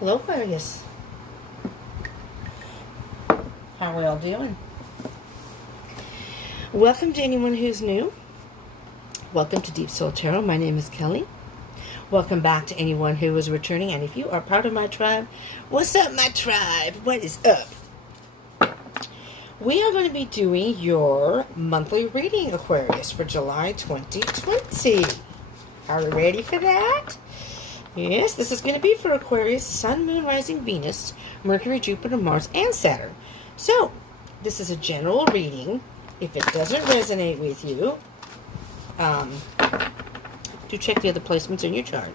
Hello, Aquarius. How are we all doing? Welcome to anyone who's new. Welcome to Deep Soul Tarot. My name is Kelly. Welcome back to anyone who is returning. And if you are part of my tribe, what's up, my tribe? What is up? We are going to be doing your monthly reading, Aquarius, for July 2020. Are you ready for that? Yes, this is going to be for Aquarius, Sun, Moon, Rising, Venus, Mercury, Jupiter, Mars, and Saturn. So, this is a general reading. If it doesn't resonate with you, do check the other placements in your chart.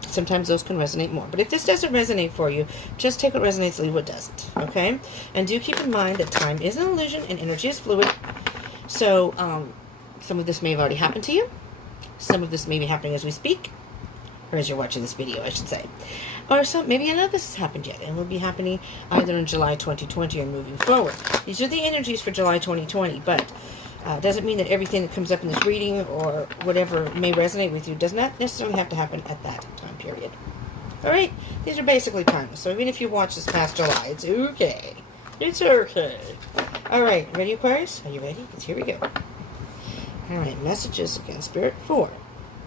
Sometimes those can resonate more. But if this doesn't resonate for you, just take what resonates, leave what doesn't. Okay? And do keep in mind that time is an illusion and energy is fluid. So, some of this may have already happened to you. Some of this may be happening as we speak. Or as you're watching this video, I should say. Or maybe none of this has happened yet, and will be happening either in July 2020 or moving forward. These are the energies for July 2020, but doesn't mean that everything that comes up in this reading or whatever may resonate with you does not necessarily have to happen at that time period. Alright? These are basically timeless, so even if you watch this past July, it's okay. It's okay. Alright, ready, Aquarius? Are you ready? Because here we go. Alright, messages again, Spirit, for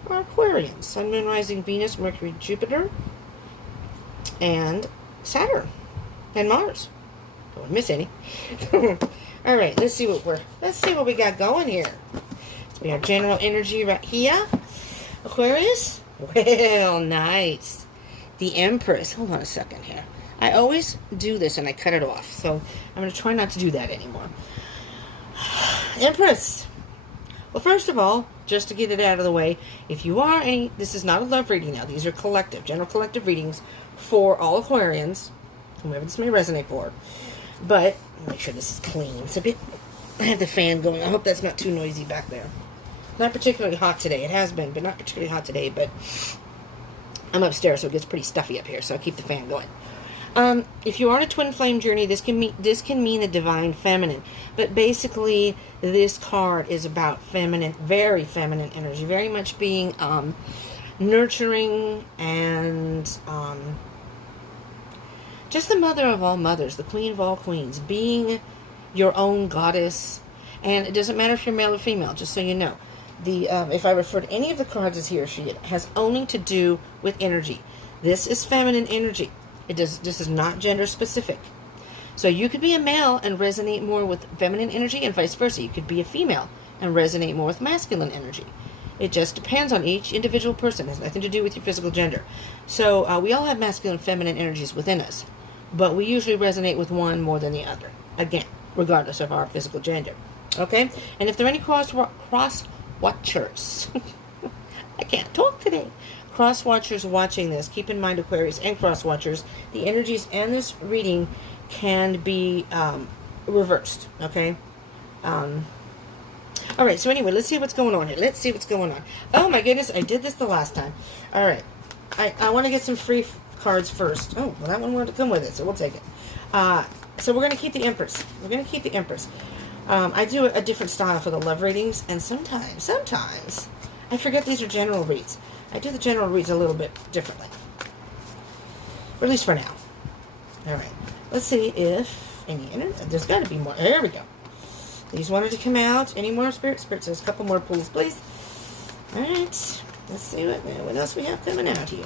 our Aquarians, Sun, Moon, Rising, Venus, Mercury, Jupiter, and Saturn, and Mars. Don't miss any. All right, let's see what we got going here. It's our general energy right here, Aquarius. Well, nice. The Empress. Hold on a second here. I always do this and I cut it off, so I'm going to try not to do that anymore. Empress. Well, first of all, just to get it out of the way, if you are this is not a love reading now. These are collective, general collective readings for all Aquarians, whomever this may resonate for. But, make sure this is clean. It's a bit, I have the fan going. I hope that's not too noisy back there. Not particularly hot today. It has been, but not particularly hot today. But I'm upstairs, so it gets pretty stuffy up here, so I'll keep the fan going. If you are on a twin flame journey, this can mean the divine feminine. But basically, this card is about feminine, very feminine energy, very much being nurturing and just the mother of all mothers, the queen of all queens, being your own goddess. And it doesn't matter if you're male or female, just so you know. If I refer to any of the cards as he or she, it has only to do with energy. This is feminine energy. This is not gender specific. So you could be a male and resonate more with feminine energy, and vice versa. You could be a female and resonate more with masculine energy. It just depends on each individual person. It has nothing to do with your physical gender. So we all have masculine and feminine energies within us, but we usually resonate with one more than the other. Again, regardless of our physical gender. Okay? And if there are any cross watchers, I can't talk today. Cross watchers watching this, keep in mind, Aquarius and cross watchers, the energies and this reading can be reversed. Okay? Alright, so anyway, let's see what's going on here. Let's see what's going on. Oh my goodness, I did this the last time. Alright. I want to get some free cards first. Oh, well, that one wanted to come with it, so we'll take it. So we're going to keep the Empress. We're going to keep the Empress. I do a different style for the love readings, and sometimes, I forget these are general reads. I do the general reads a little bit differently. Or at least for now. Alright. Let's see if there's got to be more. There we go. These wanted to come out. Any more, Spirit? Spirit says a couple more pulls, please. Alright. Let's see what else we have coming out here.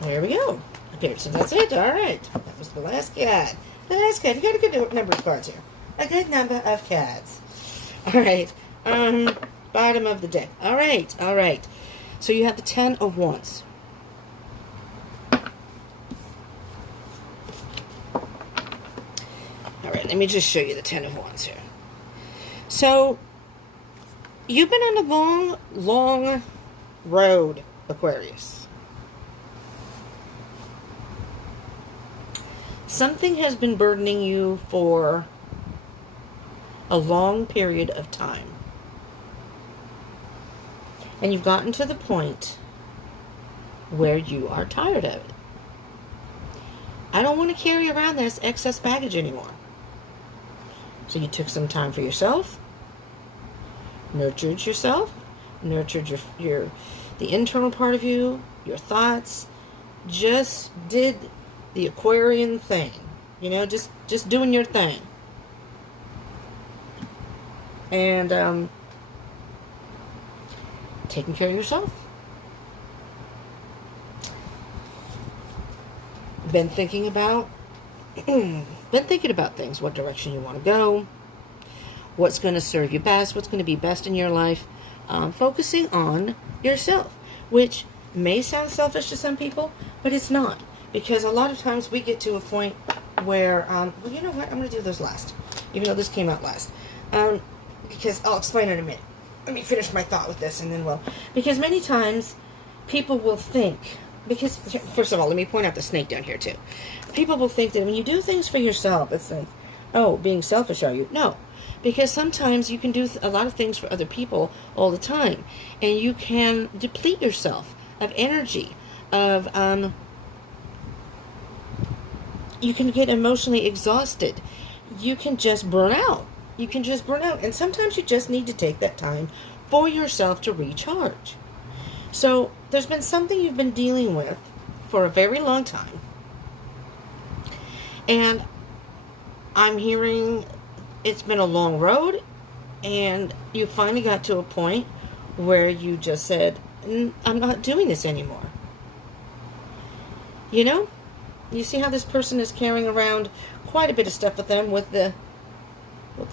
There we go. Okay, so that's it. Alright. That was the last card. The last card. You got a good number of cards here. A good number of cards. Alright. Bottom of the deck. Alright. So you have the 10 of Wands. Alright, let me just show you the 10 of Wands here. So, you've been on a long road, Aquarius. Something has been burdening you for a long period of time. And you've gotten to the point where you are tired of it. I don't want to carry around this excess baggage anymore. So you took some time for yourself, nurtured yourself, nurtured the internal part of you, your thoughts, just did the Aquarian thing. You know, just doing your thing. And taking care of yourself. Been thinking about things, what direction you want to go, what's going to serve you best, what's going to be best in your life, focusing on yourself, which may sound selfish to some people, but it's not, because a lot of times we get to a point where, well, you know what, I'm going to do this last, even though this came out last, because I'll explain in a minute. Let me finish my thought with this, and then because many times people will think, because, first of all, let me point out the snake down here, too. People will think that when you do things for yourself, it's like, oh, being selfish, are you? No. Because sometimes you can do a lot of things for other people all the time. And you can deplete yourself of energy, you can get emotionally exhausted. You can just burn out. And sometimes you just need to take that time for yourself to recharge. So there's been something you've been dealing with for a very long time. And I'm hearing it's been a long road, and you finally got to a point where you just said, I'm not doing this anymore. You know? You see how this person is carrying around quite a bit of stuff with them, with the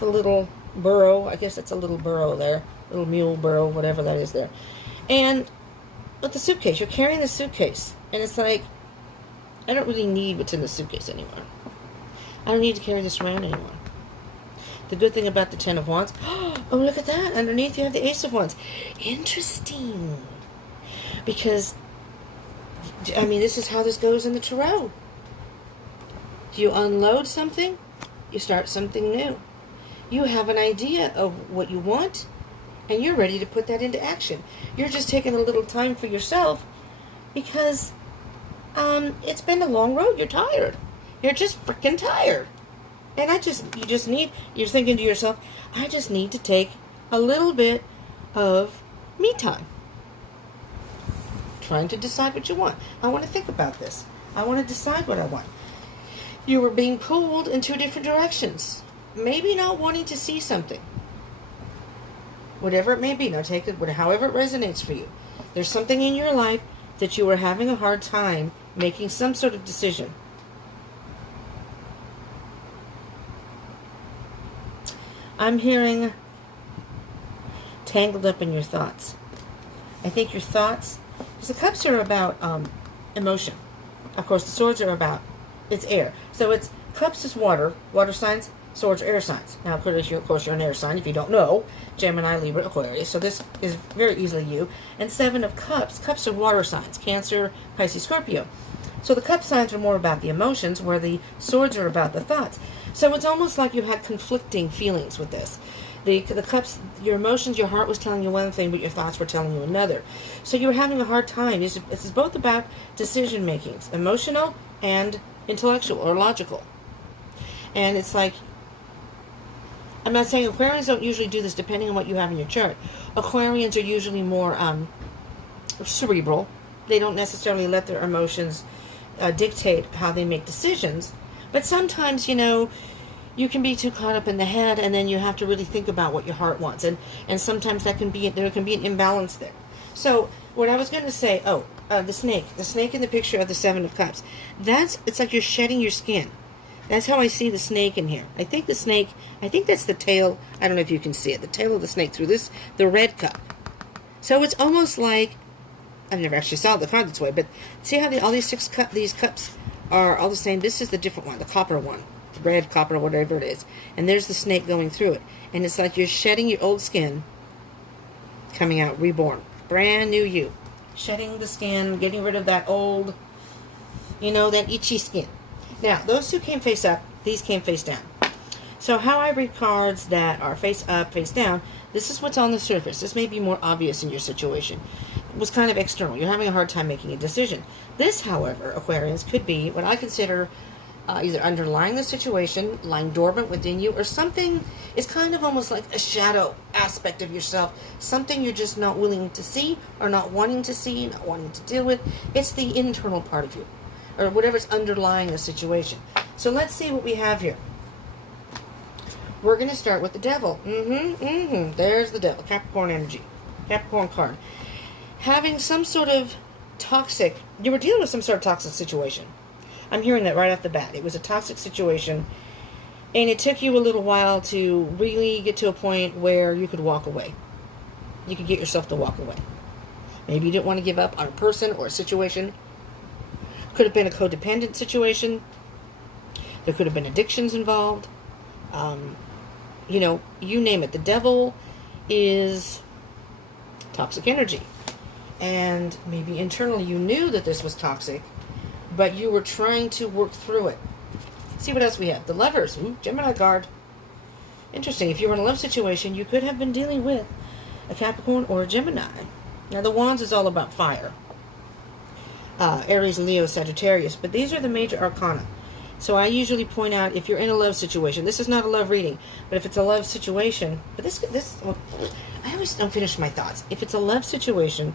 little burro. I guess it's a little burro there. Little mule burro, whatever that is there. And with the suitcase, you're carrying the suitcase. And it's like, I don't really need what's in the suitcase anymore. I don't need to carry this around anymore. The good thing about the Ten of Wands, oh, look at that. Underneath you have the Ace of Wands. Interesting. Because, I mean, this is how this goes in the tarot. You unload something, you start something new. You have an idea of what you want, and you're ready to put that into action. You're just taking a little time for yourself because it's been a long road. You're tired. You're just freaking tired. And you're thinking to yourself, I just need to take a little bit of me time. Trying to decide what you want. I want to think about this. I want to decide what I want. You were being pulled in two different directions. Maybe not wanting to see something. Whatever it may be. Now take it however it resonates for you. There's something in your life that you were having a hard time making some sort of decision. I'm hearing tangled up in your thoughts. I think your thoughts, because the cups are about emotion. Of course, the swords are about, it's air. So it's, cups is water signs, swords are air signs. Now, of course, you're an air sign, if you don't know, Gemini, Libra, Aquarius. So this is very easily you. And Seven of Cups are water signs, Cancer, Pisces, Scorpio. So the cup signs are more about the emotions, where the swords are about the thoughts. So it's almost like you had conflicting feelings with this. The cups, your emotions, your heart was telling you one thing, but your thoughts were telling you another. So you were having a hard time. This is both about decision making, emotional and intellectual or logical. And it's like, I'm not saying Aquarians don't usually do this depending on what you have in your chart. Aquarians are usually more cerebral. They don't necessarily let their emotions dictate how they make decisions. But sometimes, you can be too caught up in the head, and then you have to really think about what your heart wants. And sometimes there can be an imbalance there. So what I was going to say, the snake in the picture of the Seven of Cups, it's like you're shedding your skin. That's how I see the snake in here. I think that's the tail. I don't know if you can see it. The tail of the snake through the red cup. So it's almost like, I've never actually saw the card this way, but see how all these these cups are all the same? This is the different one, the copper one. Red, copper, whatever it is. And there's the snake going through it. And it's like you're shedding your old skin, coming out reborn. Brand new you. Shedding the skin, getting rid of that old, that itchy skin. Now, those two came face up. These came face down. So how I read cards that are face up, face down, this is what's on the surface. This may be more obvious in your situation. It was kind of external. You're having a hard time making a decision. This, however, Aquarians, could be what I consider either underlying the situation, lying dormant within you, or something is kind of almost like a shadow aspect of yourself, something you're just not willing to see, or not wanting to see, not wanting to deal with. It's the internal part of you, or whatever's underlying the situation. So let's see what we have here. We're going to start with the devil. There's the devil, Capricorn energy, Capricorn card. Having some sort of toxic, you were dealing with some sort of toxic situation. I'm hearing that right off the bat. It was a toxic situation, and it took you a little while to really get to a point where you could walk away. You could get yourself to walk away. Maybe you didn't want to give up on a person or a situation. Could have been a codependent situation. There could have been addictions involved. You know, you name it. The devil is toxic energy. And maybe internally you knew that this was toxic, but you were trying to work through it. See what else we have. The Lovers. Ooh, Gemini card. Interesting. If you were in a love situation, you could have been dealing with a Capricorn or a Gemini. Now, the Wands is all about fire. Aries, Leo, Sagittarius. But these are the major arcana. So I usually point out, if you're in a love situation, this is not a love reading, but if it's a love situation, but well, I always don't finish my thoughts. If it's a love situation,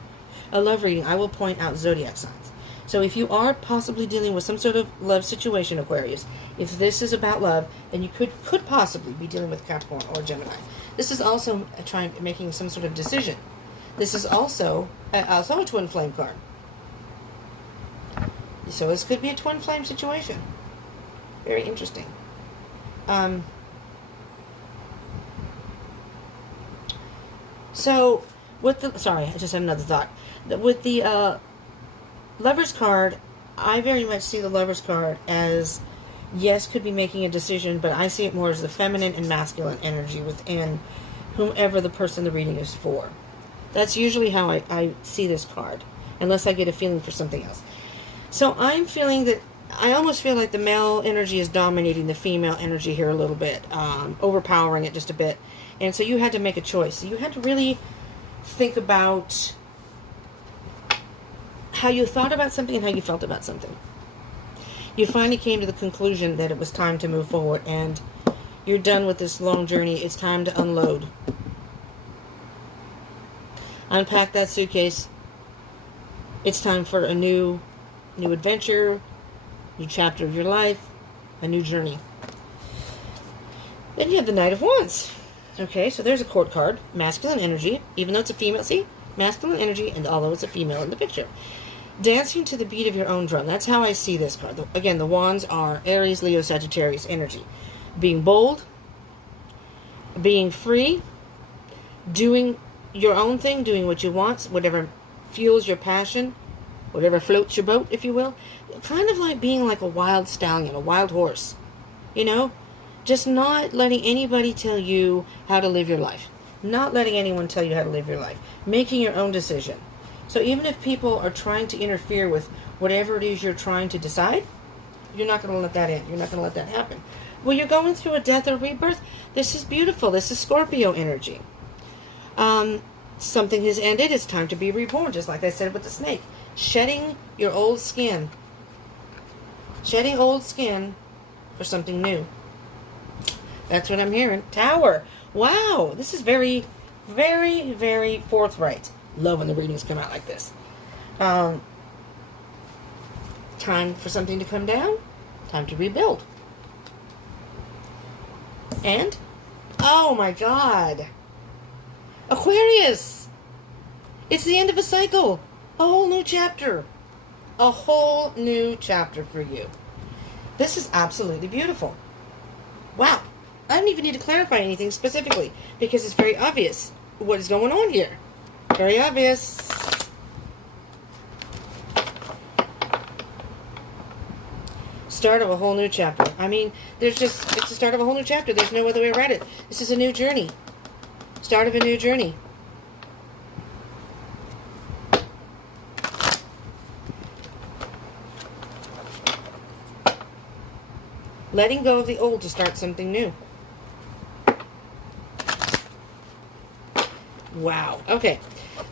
a love reading, I will point out zodiac signs. So if you are possibly dealing with some sort of love situation, Aquarius, if this is about love, then you could possibly be dealing with Capricorn or Gemini. This is also making some sort of decision. This is also a twin flame card. So this could be a twin flame situation. Very interesting. So with the, sorry, I just had another thought. With the Lover's card, I very much see the Lover's card as, yes, could be making a decision, but I see it more as the feminine and masculine energy within whomever the person the reading is for. That's usually how I see this card, unless I get a feeling for something else. So I'm feeling that, I almost feel like the male energy is dominating the female energy here a little bit, overpowering it just a bit. And so you had to make a choice. You had to really think about how you thought about something and how you felt about something. You finally came to the conclusion that it was time to move forward, and you're done with this long journey. It's time to unload. Unpack that suitcase. It's time for a new adventure, new chapter of your life, a new journey. Then you have the Knight of Wands. Okay, so there's a court card, masculine energy, even though it's a female. See, masculine energy, and although it's a female in the picture. Dancing to the beat of your own drum. That's how I see this card. Again, the Wands are Aries, Leo, Sagittarius energy. Being bold, being free, doing your own thing, doing what you want, whatever fuels your passion, whatever floats your boat, if you will. Kind of like being like a wild stallion, a wild horse. You know? Just not letting anybody tell you how to live your life. Not letting anyone tell you how to live your life. Making your own decision. So even if people are trying to interfere with whatever it is you're trying to decide, you're not going to let that in. You're not going to let that happen. Well, you're going through a death or rebirth. This is beautiful. This is Scorpio energy. Something has ended. It's time to be reborn, just like I said with the snake. Shedding your old skin. Shedding old skin for something new. That's what I'm hearing. Tower. Wow. This is very, very, very forthright. Love when the readings come out like this. Time for something to come down. Time to rebuild. And, oh my God. Aquarius. It's the end of a cycle. A whole new chapter. A whole new chapter for you. This is absolutely beautiful. Wow. I don't even need to clarify anything specifically, because it's very obvious what is going on here. Very obvious. Start of a whole new chapter. I mean, it's the start of a whole new chapter. There's no other way around it. This is a new journey. Start of a new journey. Letting go of the old to start something new. Wow. Okay.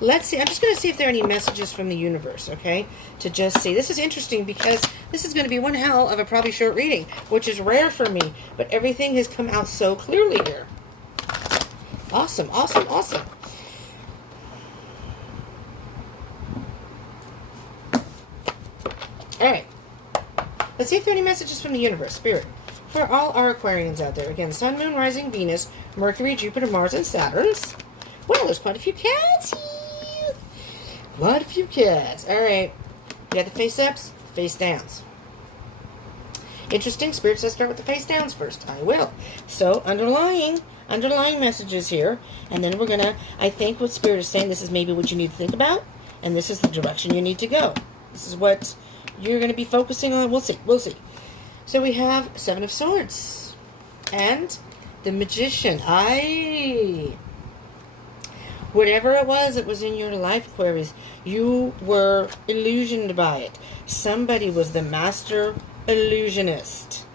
Let's see. I'm just going to see if there are any messages from the universe, okay? To just see. This is interesting because this is going to be one hell of a probably short reading, which is rare for me. But everything has come out so clearly here. Awesome, awesome, awesome. All right. Let's see if there are any messages from the universe, Spirit. For all our Aquarians out there. Again, Sun, Moon, Rising, Venus, Mercury, Jupiter, Mars, and Saturn's. Well, there's quite a few cats here. Quite a few cats. All right. You got the face ups, face downs. Interesting. Spirit says start with the face downs first. I will. So, underlying messages here. And then we're going to, I think what Spirit is saying, this is maybe what you need to think about. And this is the direction you need to go. This is what you're going to be focusing on. We'll see. We'll see. So we have Seven of Swords. And the Magician. Whatever it was in your life, Aquarius, you were illusioned by it. Somebody was the master illusionist.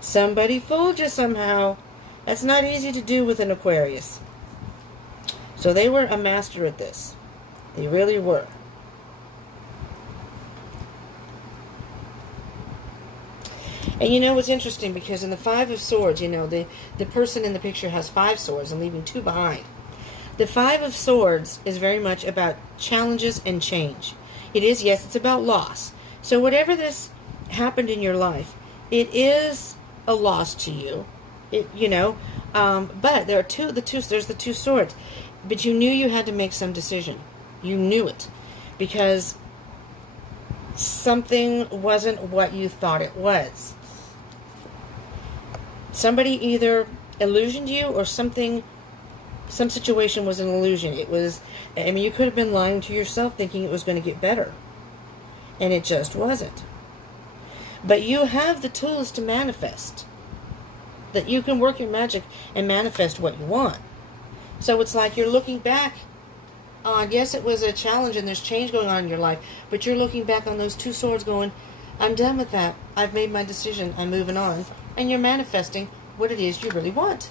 Somebody fooled you somehow. That's not easy to do with an Aquarius. So they were a master at this. They really were. And you know what's interesting, because in the Five of Swords, you know, the person in the picture has 5 swords and leaving 2 behind. The Five of Swords is very much about challenges and change. It is, yes, it's about loss. So whatever this happened in your life, it is a loss to you. But there are there's the 2 swords. But you knew you had to make some decision. You knew it. Because something wasn't what you thought it was. Somebody either illusioned you or some situation was an illusion. It was, you could have been lying to yourself thinking it was going to get better. And it just wasn't. But you have the tools to manifest. That you can work your magic and manifest what you want. So it's like you're looking back on, yes, it was a challenge and there's change going on in your life, but you're looking back on those 2 swords going, I'm done with that. I've made my decision. I'm moving on. And you're manifesting what it is you really want.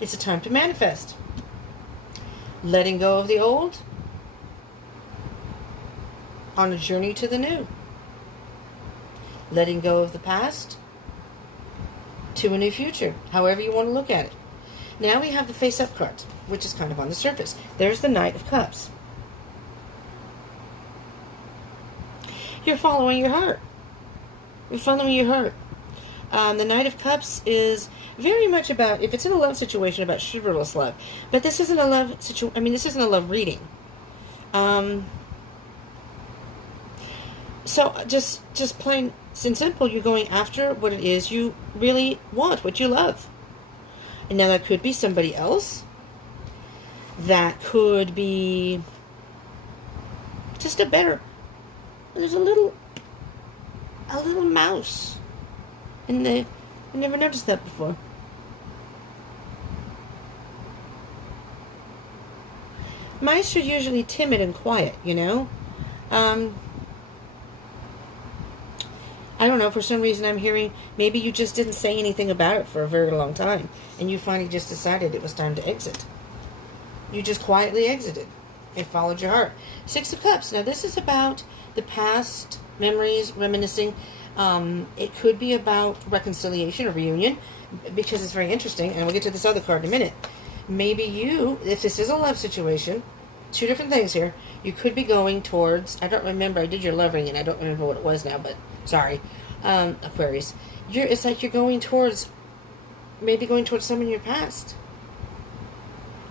It's a time to manifest. Letting go of the old on a journey to the new. Letting go of the past to a new future, however you want to look at it. Now we have the face-up card, which is kind of on the surface. There's the Knight of Cups. You're following your heart. You're following your heart. The Knight of Cups is very much about, if it's in a love situation, about chivalrous love. But this isn't a love situation. This isn't a love reading. So just plain and simple, you're going after what it is you really want, what you love. And now that could be somebody else. That could be just a better. There's a little mouse in there. I never noticed that before. Mice are usually timid and quiet, you know. I don't know, for some reason I'm hearing maybe you just didn't say anything about it for a very long time and you finally just decided it was time to exit. You just quietly exited and followed your heart. 6 of Cups. Now this is about the past, memories, reminiscing. It could be about reconciliation or reunion, because it's very interesting, and we'll get to this other card in a minute. Maybe you, if this is a love situation, 2 different things here. You could be going towards, I don't remember, I did your love ring and I don't remember what it was now, but sorry, Aquarius. It's like you're going towards, maybe going towards someone in your past.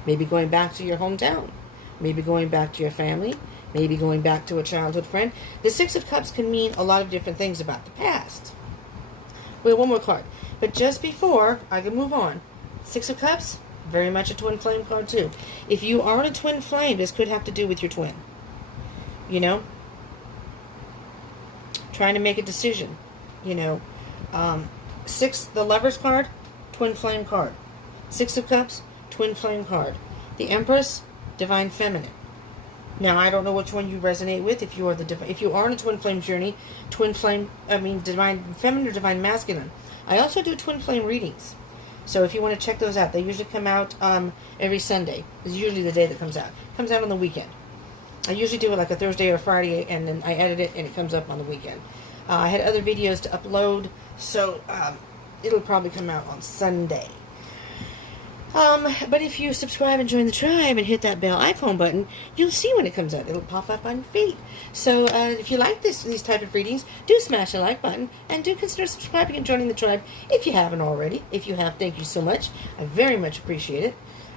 Maybe going back to your hometown. Maybe going back to your family. Maybe going back to a childhood friend. The 6 of Cups can mean a lot of different things about the past. We have one more card. But just before I can move on, 6 of Cups, very much a twin flame card too. If you are in a twin flame, this could have to do with your twin. You know? Trying to make a decision. You know? 6, the Lover's card, twin flame card. 6 of Cups, twin flame card. The Empress, divine feminine. Now, I don't know which one you resonate with. If you are in a twin flame journey, divine feminine or divine masculine. I also do twin flame readings. So if you want to check those out, they usually come out every Sunday. It's usually the day that comes out. It comes out on the weekend. I usually do it like a Thursday or Friday, and then I edit it, and it comes up on the weekend. I had other videos to upload, so it'll probably come out on Sunday. But if you subscribe and join the tribe and hit that bell icon button, you'll see when it comes out. It'll pop up on your feed. So if you like these type of readings, do smash the like button and do consider subscribing and joining the tribe if you haven't already. If you have, thank you so much. I very much appreciate it.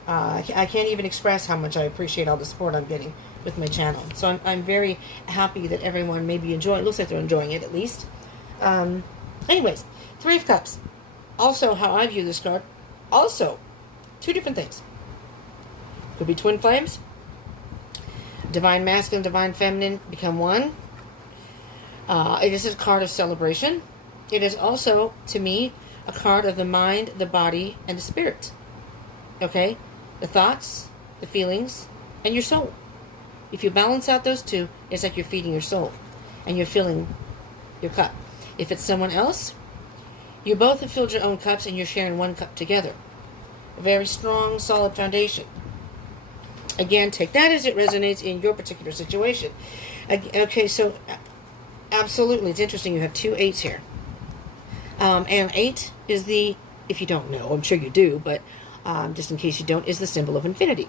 I can't even express how much I appreciate all the support I'm getting with my channel. So I'm very happy that everyone may be enjoying it. Looks like they're enjoying it at least. Anyways, Three of Cups. Also, how I view this card. Also, two different things. Could be twin flames. Divine masculine, divine feminine become one. It is a card of celebration. It is also, to me, a card of the mind, the body, and the spirit. Okay? The thoughts, the feelings, and your soul. If you balance out those two, it's like you're feeding your soul. And you're filling your cup. If it's someone else, you both have filled your own cups and you're sharing one cup together. A very strong, solid foundation. Again, take that as it resonates in your particular situation. Okay, so absolutely, it's interesting. You have two eights here. And 8 is the, if you don't know, I'm sure you do, but just in case you don't, is the symbol of infinity.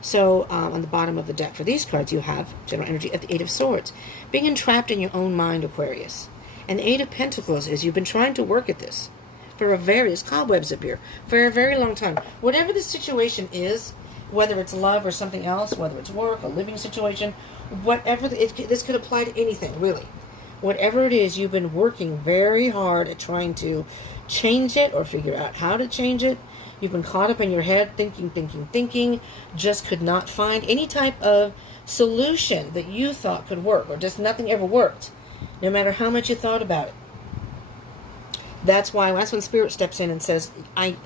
So on the bottom of the deck for these cards, you have general energy of the 8 of Swords. Being entrapped in your own mind, Aquarius. And the 8 of Pentacles is you've been trying to work at this for various cobwebs up here for a very long time. Whatever the situation is, whether it's love or something else, whether it's work, a living situation, whatever, this could apply to anything, really. Whatever it is, you've been working very hard at trying to change it or figure out how to change it. You've been caught up in your head, thinking, just could not find any type of solution that you thought could work, or just nothing ever worked, no matter how much you thought about it. That's when Spirit steps in and says, I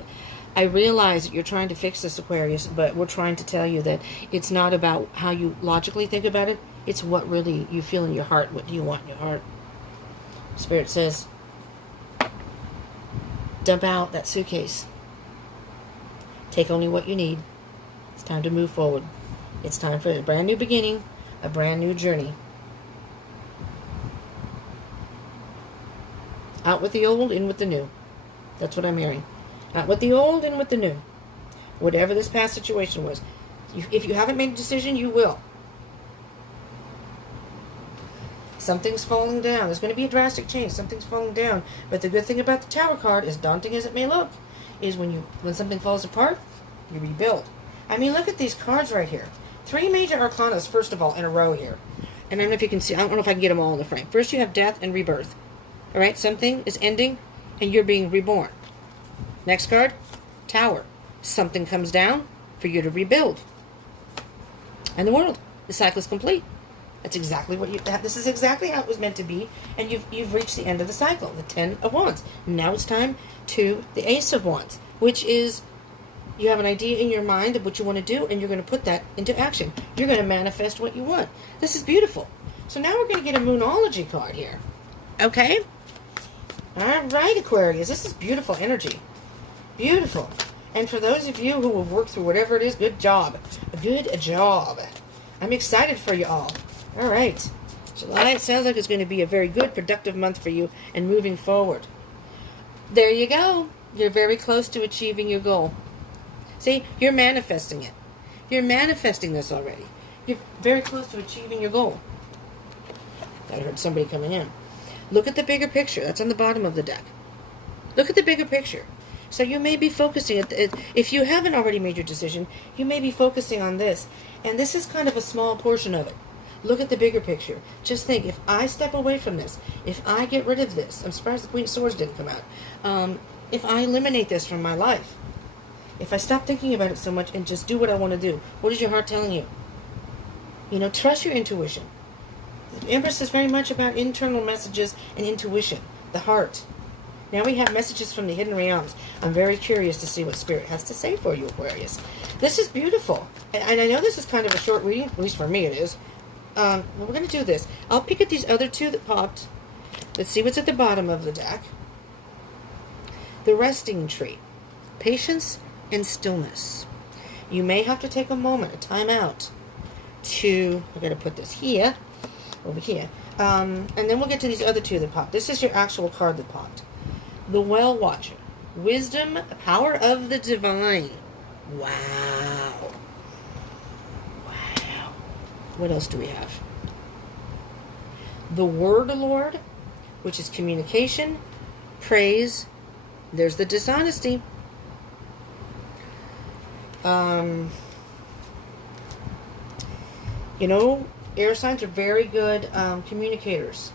realize that you're trying to fix this, Aquarius, but we're trying to tell you that it's not about how you logically think about it. It's what really you feel in your heart. What do you want in your heart? Spirit says, dump out that suitcase. Take only what you need. It's time to move forward. It's time for a brand new beginning, a brand new journey. Out with the old, in with the new. That's what I'm hearing. Out with the old, in with the new. Whatever this past situation was. If you haven't made a decision, you will. Something's falling down. There's going to be a drastic change. Something's falling down. But the good thing about the Tower card, as daunting as it may look, is when something falls apart, you rebuild. I mean, look at these cards right here. 3 major arcanas, first of all, in a row here. And I don't know if you can see. I don't know if I can get them all in the frame. First, you have death and rebirth. All right, something is ending, and you're being reborn. Next card, Tower. Something comes down for you to rebuild. And the world. The cycle is complete. That's exactly what this is exactly how it was meant to be, and you've reached the end of the cycle, the 10 of Wands. Now it's time to the Ace of Wands, which is you have an idea in your mind of what you want to do, and you're going to put that into action. You're going to manifest what you want. This is beautiful. So now we're going to get a Moonology card here. Okay? All right, Aquarius. This is beautiful energy. Beautiful. And for those of you who have worked through whatever it is, good job. Good job. I'm excited for you all. All right. July, it sounds like it's going to be a very good, productive month for you and moving forward. There you go. You're very close to achieving your goal. See, you're manifesting it. You're manifesting this already. You're very close to achieving your goal. I heard somebody coming in. Look at the bigger picture. That's on the bottom of the deck. Look at the bigger picture. So you may be focusing, if you haven't already made your decision, you may be focusing on this. And this is kind of a small portion of it. Look at the bigger picture. Just think, if I step away from this, if I get rid of this, I'm surprised the Queen of Swords didn't come out. If I eliminate this from my life, if I stop thinking about it so much and just do what I want to do, what is your heart telling you? You know, trust your intuition. The Empress is very much about internal messages and intuition, the heart. Now we have messages from the hidden realms. I'm very curious to see what Spirit has to say for you, Aquarius. This is beautiful. And I know this is kind of a short reading, at least for me it is. We're going to do this. I'll pick at these other two that popped. Let's see what's at the bottom of the deck. The Resting Tree. patience and stillness. You may have to take a moment, a time out, to, I gotta put this here, over here, and then we'll get to these other two that popped. This is your actual card that popped. The Well Watcher. Wisdom, power of the divine. Wow. Wow. What else do we have? The Word Lord, which is communication, praise. There's the dishonesty. You know, air signs are very good communicators.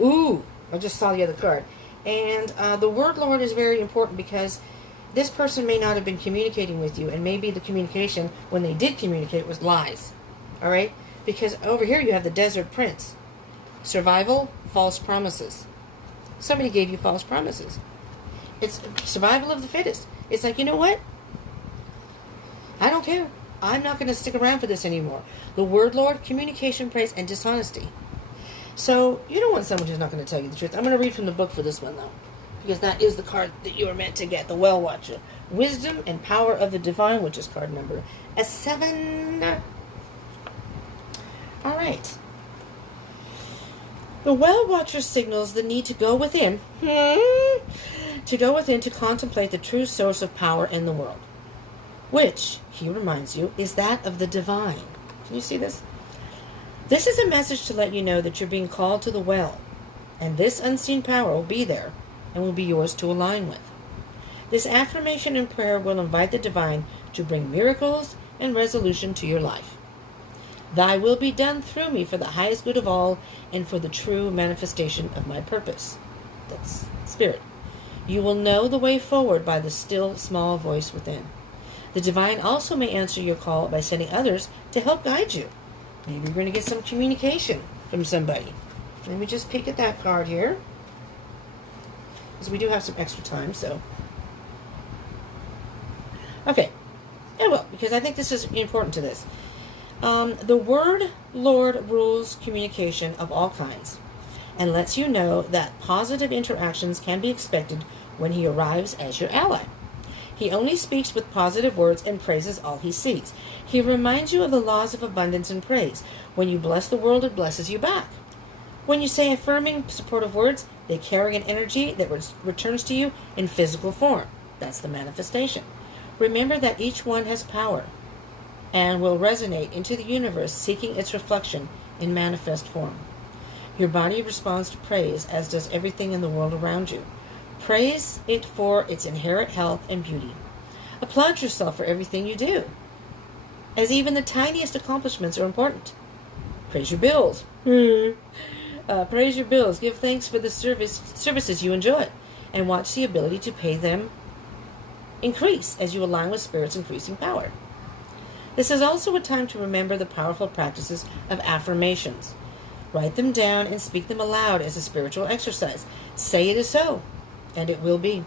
Ooh, I just saw the other card. And the Word Lord is very important because this person may not have been communicating with you, and maybe the communication, when they did communicate, was lies. All right? Because over here you have the Desert Prince. Survival, false promises. Somebody gave you false promises. It's survival of the fittest. It's like, you know what? I don't care. I'm not going to stick around for this anymore. The Word Lord, communication, praise, and dishonesty. So, you don't want someone who's not going to tell you the truth. I'm going to read from the book for this one, though, because that is the card that you were meant to get, the Well Watcher. Wisdom and power of the divine, which is card number 7. All right. The Well Watcher signals the need to go within, to contemplate the true source of power in the world, which, he reminds you, is that of the divine. Can you see this? This is a message to let you know that you're being called to the well, and this unseen power will be there and will be yours to align with. This affirmation and prayer will invite the divine to bring miracles and resolution to your life. Thy will be done through me for the highest good of all and for the true manifestation of my purpose. That's spirit. You will know the way forward by the still, small voice within. The divine also may answer your call by sending others to help guide you. Maybe you're going to get some communication from somebody. Let me just peek at that card here, because we do have some extra time, so. Okay. I will, because I think this is important to this. The Word Lord rules communication of all kinds and lets you know that positive interactions can be expected when he arrives as your ally. He only speaks with positive words and praises all he sees. He reminds you of the laws of abundance and praise. When you bless the world, it blesses you back. When you say affirming, supportive words, they carry an energy that returns to you in physical form. That's the manifestation. Remember that each one has power and will resonate into the universe, seeking its reflection in manifest form. Your body responds to praise, as does everything in the world around you. Praise it for its inherent health and beauty. Applaud yourself for everything you do, as even the tiniest accomplishments are important. Praise your bills. Praise your bills. Give thanks for the services you enjoy, and watch the ability to pay them increase as you align with Spirit's increasing power. This is also a time to remember the powerful practices of affirmations. Write them down and speak them aloud as a spiritual exercise. Say it is so, and it will be.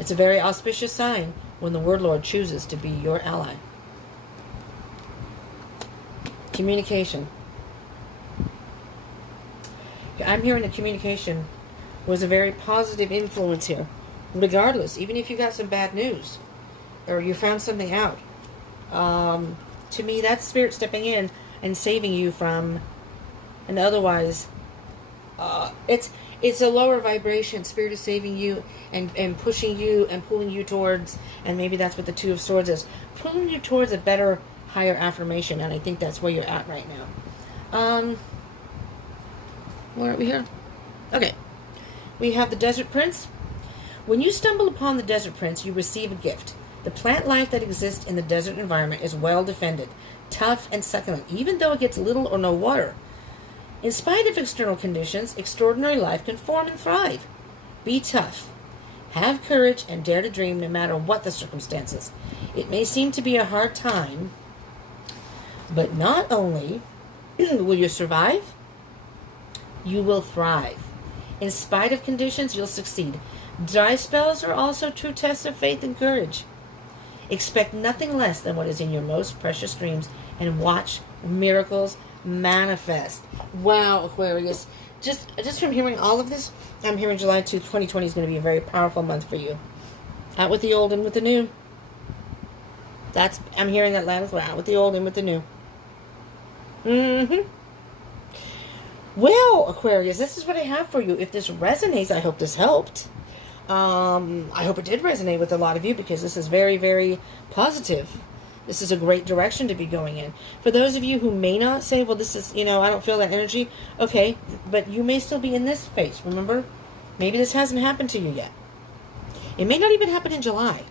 It's a very auspicious sign when the Word Lord chooses to be your ally. Communication. I'm hearing that communication was a very positive influence here. Regardless, even if you got some bad news or you found something out, to me that's Spirit stepping in and saving you from an otherwise it's a lower vibration. Spirit is saving you and pushing you and pulling you towards, and maybe that's what the Two of Swords is, pulling you towards a better, higher affirmation, and I think that's where you're at right now. Where are we here? Okay. We have the Desert Prince. When you stumble upon the Desert Prince, you receive a gift. The plant life that exists in the desert environment is well defended, tough and succulent, even though it gets little or no water. In spite of external conditions, extraordinary life can form and thrive. Be tough. Have courage and dare to dream no matter what the circumstances. It may seem to be a hard time, but not only will you survive, you will thrive. In spite of conditions, you'll succeed. Dry spells are also true tests of faith and courage. Expect nothing less than what is in your most precious dreams and watch miracles manifest. Wow, Aquarius. Just from hearing all of this, I'm hearing July 2, 2020 is going to be a very powerful month for you. Out with the old, in with the new. I'm hearing that loud as well. Out with the old, in with the new. Mm-hmm. Well, Aquarius, this is what I have for you. If this resonates, I hope this helped. I hope it did resonate with a lot of you, because this is very, very positive. This is a great direction to be going in. For those of you who may not say, well, this is, I don't feel that energy. Okay, but you may still be in this phase, remember? Maybe this hasn't happened to you yet. It may not even happen in July.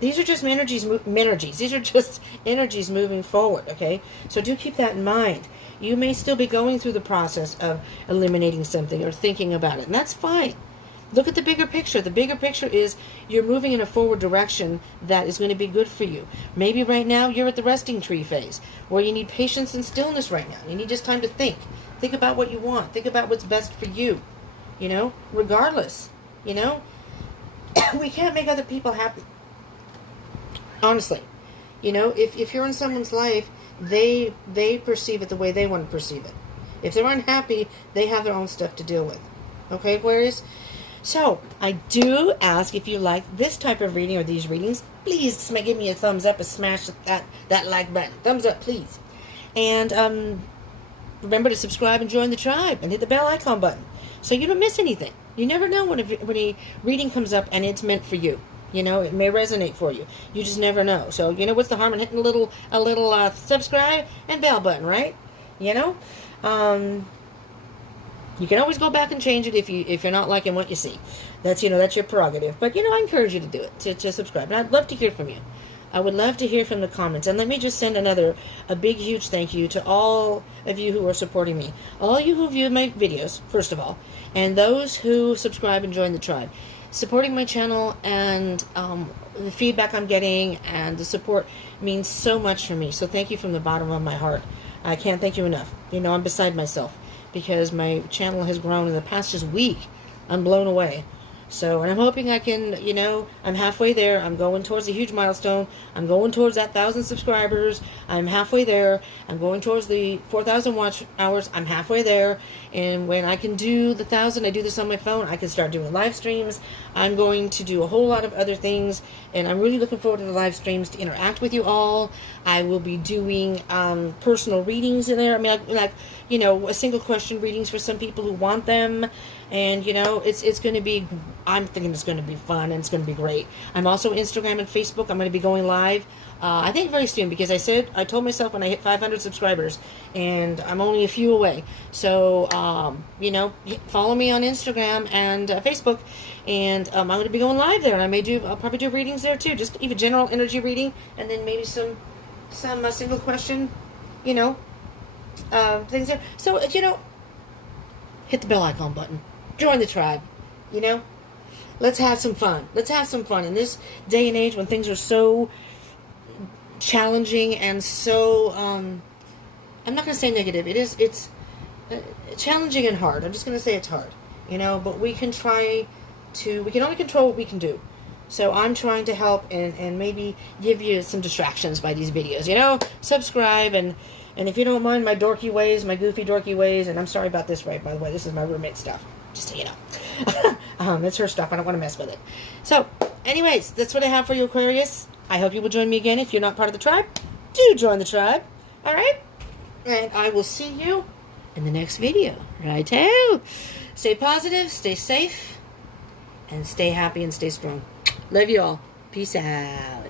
These are just energies. These are just energies moving forward, okay? So do keep that in mind. You may still be going through the process of eliminating something or thinking about it, and that's fine. Look at the bigger picture. The bigger picture is you're moving in a forward direction that is going to be good for you. Maybe right now you're at the resting tree phase, where you need patience and stillness right now. You need just time to think. Think about what you want. Think about what's best for you, regardless, We can't make other people happy. Honestly, if you're in someone's life, they perceive it the way they want to perceive it. If they're unhappy, they have their own stuff to deal with. Okay, Aquarius? So, I do ask, if you like this type of reading or these readings, please give me a thumbs up and smash that like button. Thumbs up, please. And remember to subscribe and join the tribe and hit the bell icon button so you don't miss anything. You never know when a reading comes up and it's meant for you. It may resonate for you. You just never know. So, what's the harm in hitting a little subscribe and bell button, right? You can always go back and change it if you're not liking what you see. That's your prerogative. But I encourage you to do it, to subscribe. And I'd love to hear from you. I would love to hear from the comments. And let me just send a big, huge thank you to all of you who are supporting me. All you who view my videos, first of all, and those who subscribe and join the tribe. Supporting my channel and the feedback I'm getting and the support means so much for me. So thank you from the bottom of my heart. I can't thank you enough. I'm beside myself, because my channel has grown in the past just week. I'm blown away. So, and I'm hoping I can, I'm halfway there. I'm going towards a huge milestone. I'm going towards that 1,000 subscribers. I'm halfway there. I'm going towards the 4,000 watch hours. I'm halfway there. And when I can do the 1,000, I do this on my phone, I can start doing live streams. I'm going to do a whole lot of other things. And I'm really looking forward to the live streams to interact with you all. I will be doing personal readings in there. I mean, like a single question readings for some people who want them. And, it's going to be, I'm thinking it's going to be fun and it's going to be great. I'm also Instagram and Facebook. I'm going to be going live, I think very soon, because I told myself when I hit 500 subscribers, and I'm only a few away. So, follow me on Instagram and Facebook, and I'm going to be going live there. And I'll probably do readings there too, just even general energy reading, and then maybe some single question, things there. So, hit the bell icon button. Join the tribe, Let's have some fun. Let's have some fun in this day and age when things are so challenging and so, I'm not going to say negative. It's challenging and hard. I'm just going to say it's hard, but we can only control what we can do. So I'm trying to help and maybe give you some distractions by these videos, subscribe and if you don't mind my dorky ways, my goofy dorky ways, and I'm sorry about this, right, by the way, this is my roommate's stuff, just so you know. It's her stuff, I don't want to mess with it. So, anyways, that's what I have for you, Aquarius. I hope you will join me again. If you're not part of the tribe, do join the tribe, alright? And I will see you in the next video, righto? Stay positive, stay safe, and stay happy and stay strong. Love you all. Peace out.